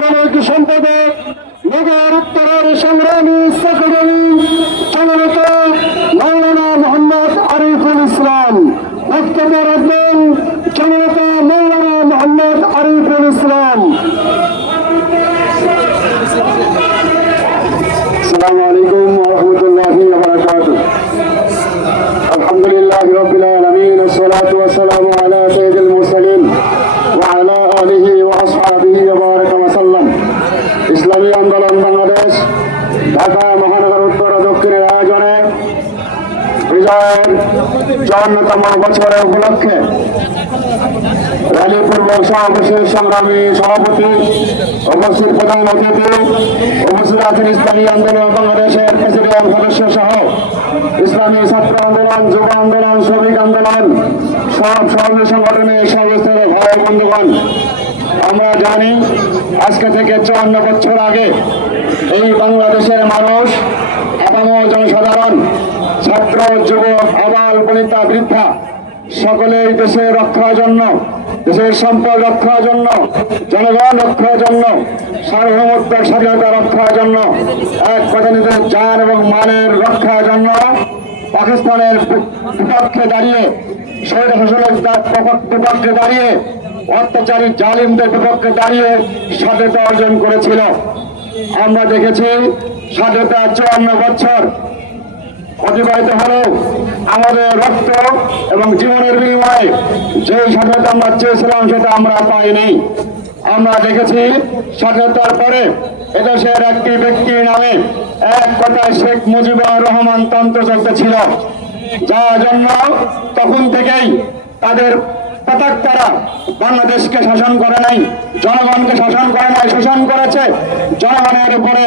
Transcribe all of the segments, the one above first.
সম্পাদক নগর উত্তরের সংগ্রামী সেক্রেটারি জননেতা মাওলানা মোহাম্মদ আরিফুল ইসলাম বক্তব্য রাখবেন। জননেতা মাওলানা মোহাম্মদ আরিফুল ইসলাম। আসসালামু আলাইকুম ওয়া রাহমাতুল্লাহি ওয়া বারাকাতুহু। আলহামদুলিল্লাহি রাব্বিল আলামিন ওয়াসসালাতু ওয়াসসালামু আলা সাইয়্যিদিল মুরসালিন ওয়া আলা আলিহি ওয়া আসহাবিহি ওয়া বারাকা ওয়া সাল্লাম। ইসলামী আন্দোলন বাংলাদেশ ঢাকা মহানগর উত্তর ও দক্ষিণের আয়োজনে বিজয়ের ৫৪তম বছরের উপলক্ষে র্যালি পূর্বক সমাবেশের সংগ্রামী সভাপতি, উপস্থিত প্রধান অতিথি, উপস্থিত আছেন ইসলামী আন্দোলন বাংলাদেশের প্রেসিডেন্ট সদস্য সহ ইসলামী ছাত্র আন্দোলন, যুব আন্দোলন, শ্রমিক আন্দোলন সব সহযোগী সংগঠনের সর্বস্তরের ভাই বন্ধুগণ, আমরা জানি আজকে থেকে ৫৪ বছর আগে এই বাংলাদেশের মানুষ, আপামর জনসাধারণ, ছাত্র, যুবক, আবাল, বনিতা, বৃদ্ধা সকলেই দেশের রক্ষার জন্য, দেশের সম্পদ রক্ষার জন্য, জনগণ রক্ষার জন্য, সার্বভৌমত্ব স্বাধীনতা রক্ষার জন্য, এক কথা নিজের জান এবং মালের রক্ষার জন্য পাকিস্তানের বিপক্ষে দাঁড়িয়ে, শহীদ শাসনের বিপক্ষে দাঁড়িয়ে, অত্যাচারী জালিমদের বিপক্ষে দাঁড়িয়ে স্বাধীনতা অর্জন করেছিল। আমরা দেখেছি স্বাধীনতা ৫৪ বছর অতিবাহিত হলেও আমাদের রক্ত এবং জীবনের বিনিময়ে যে স্বাধীনতা আমরা চেয়েছিলাম সেটা আমরা পাইনি। আমরা দেখেছি স্বাধীনতার পরে এদেশের একটি ব্যক্তির নামে এক কথায় শেখ মুজিবুর রহমান তন্ত্র চলতেছিল, যার জন্য তখন থেকেই তাদের প্রত্যেকটা বাংলাদেশকে শাসন করে নাই, জনগণকে শাসন করে নাই, শোষণ করেছে, জনগণের উপরে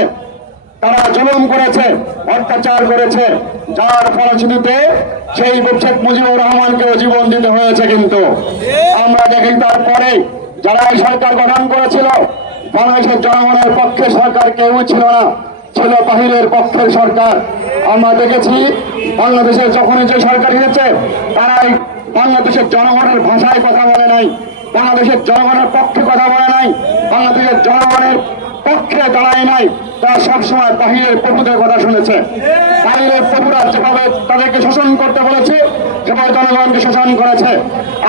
তারা জুলুম করেছে, অত্যাচার করেছে, যার ফলশ্রুতিতে সেই শেখ মুজিবুর রহমানকেও জীবন দিতে হয়েছে। কিন্তু আমরা দেখি তারপরে যারা এই সরকার গঠন করেছিল, বাংলাদেশের জনগণের পক্ষে সরকার কেউ ছিল না, ছিল বাহিরের পক্ষের সরকার। আমরা দেখেছি বাংলাদেশের যখনই যে সরকার এসেছে তারাই বাংলাদেশের জনগণের ভাষায় কথা বলে নাই, বাংলাদেশের জনগণের পক্ষে কথা বলে নাই, বাংলাদেশের জনগণের পক্ষে দাঁড়ায় নাই। তারা সবসময় বাহিরের প্রভুদের কথা শুনেছে। বাহিরের প্রভুরা যেভাবে তাদেরকে শোষণ করতে বলেছে সেভাবে জনগণকে শোষণ করেছে।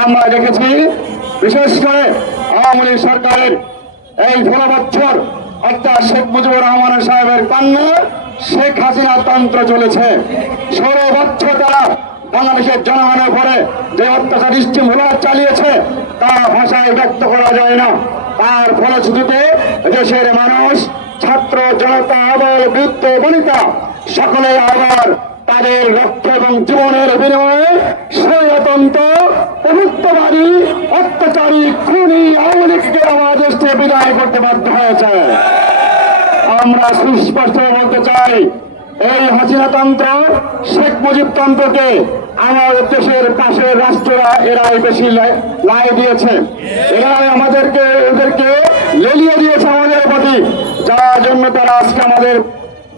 আমরা দেখেছি বিশেষ করে আওয়ামী লীগ সরকারের এই ১৬ বছর অর্থাৎ শেখ মুজিবুর রহমান সাহেবের কান্না শেখ হাসিনা তন্ত্র চলেছে। ১৬ বছর তারা বাংলাদেশের জনগণের উপরে যে অত্যাচার স্টিমুলার চালিয়েছে তা ভাষায় ব্যক্ত করা যায় না। তার ফলশ্রুতিতে দেশের মানুষ, ছাত্র, জনতা, আবাল, বৃদ্ধ, বনিতা সকলে আবার তাদের রক্ত এবং জীবনের বিনিময়ে স্বৈরতন্ত্র, প্রভুত্ববাদী, অত্যাচারী, খুনি আওয়ামী লীগকে আমার দেশ থেকে বিদায় করতে বাধ্য হয়েছে। আমরা সুস্পষ্ট বলতে চাই, এই হাসিনাতন্ত্র, শেখ মুজিব তন্ত্রকে আমাদের দেশের পাশের রাষ্ট্ররা এরাই বেশি লাই দিয়েছে, এরাই ওদেরকে লেলিয়ে দিয়েছে আমাদের প্রতি, যার জন্য তারা আজকে আমাদের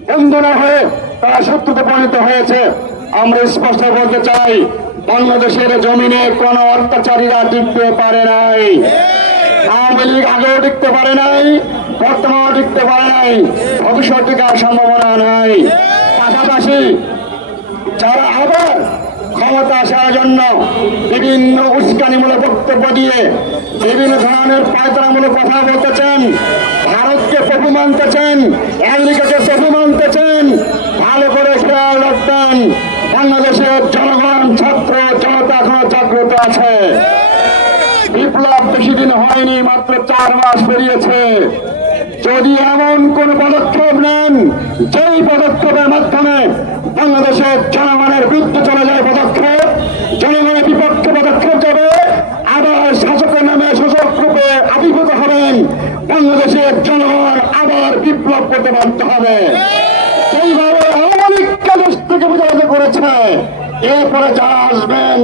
বন্ধু না হয়ে তারা শত্রুতে পরিণত হয়েছে। আমরা স্পষ্ট বলতে চাই, বাংলাদেশের জমিনে কোন অত্যাচারীরা টিকতে পারে নাই। আওয়ামী লীগ আগেও টিকতে পারে নাই, বর্তমানেও টিকতে পারে নাই, ভবিষ্যৎ টিকার সম্ভাবনা নাই। পাশাপাশি যারা আবার ক্ষমতা আসার জন্য বিভিন্ন উস্কানিমূলক বক্তব্য দিয়ে বিভিন্ন ধরনের পায়তারামূলক কথা বলতেছেন, ভারতকে প্রভু মানতেছেন, আমেরিকাকে প্রভু মানতেছেন, ভালো করে খেয়াল রাখতেন বাংলাদেশের জনগণ, ছাত্র, জনতা এখনো জাগ্রত আছে। বিপ্লব বেশি দিন হয়নি, মাত্র ৪ মাস পেরিয়েছে। যদি এমন কোন পদক্ষেপ নেন যেই পদক্ষেপের মাধ্যমে বাংলাদেশের জনগণের বিরুদ্ধে চলে যায় পদক্ষেপ, জনগণের বিপক্ষে পদক্ষেপ যাবে, আবার শাসকের নামে শাসক রূপে আবির্ভূত হবেন, বাংলাদেশের জনগণ আবার বিপ্লব করতে বাধ্য হবে। সেইভাবে আওয়ামী লীগকে দেশ থেকে বিতাড়িত করেছে। এরপরে যারা আসবেন,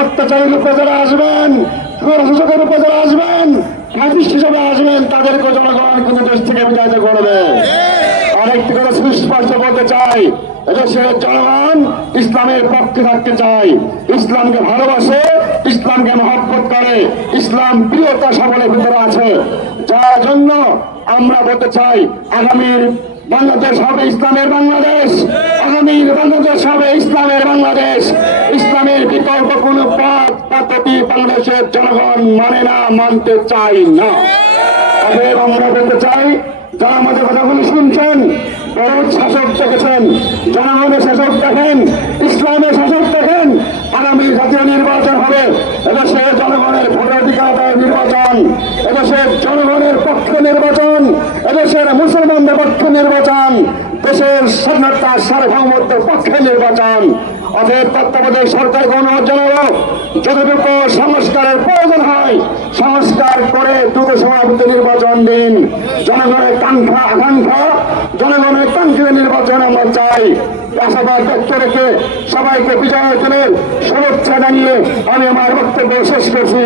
অত্যাচারী রূপে যারা আসবেন, শাসকের রূপে যারা আসবেন, ফ্যাসিস্ট হিসেবে আসবেন, তাদেরকে জনগণ কিন্তু দেশ থেকে বিতাড়িত করবে। আরেকটি কথা সুস্পষ্ট বলতে চাই, এদেশের জনগণ ইসলামের পক্ষে থাকতে চায়, ইসলামকে ভালোবাসে, ইসলামকে মহব্বত করে, ইসলাম প্রিয়তা সকলের ভিতরে আছে, যার জন্য আমরা বলতে চাই আগামীর বাংলাদেশ হবে ইসলামের বাংলাদেশ, আগামীর বাংলাদেশ হবে ইসলামের বাংলাদেশ। ইসলামের বিকল্প কোন পদ্ধতি বাংলাদেশের জনগণ মানে না, মানতে চাই না। অতএব আমরা বলতে চাই, যারা আমাদের কথাগুলি শুনছেন, বড় শাসক দেখেছেন, জনগণের শাসক দেখেন, ইসলামের শাসক দেখেন। আগামী জাতীয় নির্বাচন হবে এদেশের জনগণের ভোটাধিকার নির্বাচন, এদেশের জনগণের পক্ষে নির্বাচন, এদেশের মুসলমানদের পক্ষে নির্বাচন, দেশের স্বাধীনতা সার্বভৌমত্বের পক্ষে নির্বাচন। অতএব তত্ত্বাবধায়ক সরকারকে অনুরোধ জানাবো, যতটুকু সংস্কারের প্রয়োজন হয় সংস্কার করে দ্রুত সভাপতি নির্বাচন দিন। জনগণের আকাঙ্ক্ষা জনগণের কাঙ্ক্ষিত নির্বাচন আমরা চাই। আশাবাদ ব্যক্ত রেখে সবাইকে বিজয়ের দিনের শুভেচ্ছা জানিয়ে আমি আমার বক্তব্য শেষ করছি।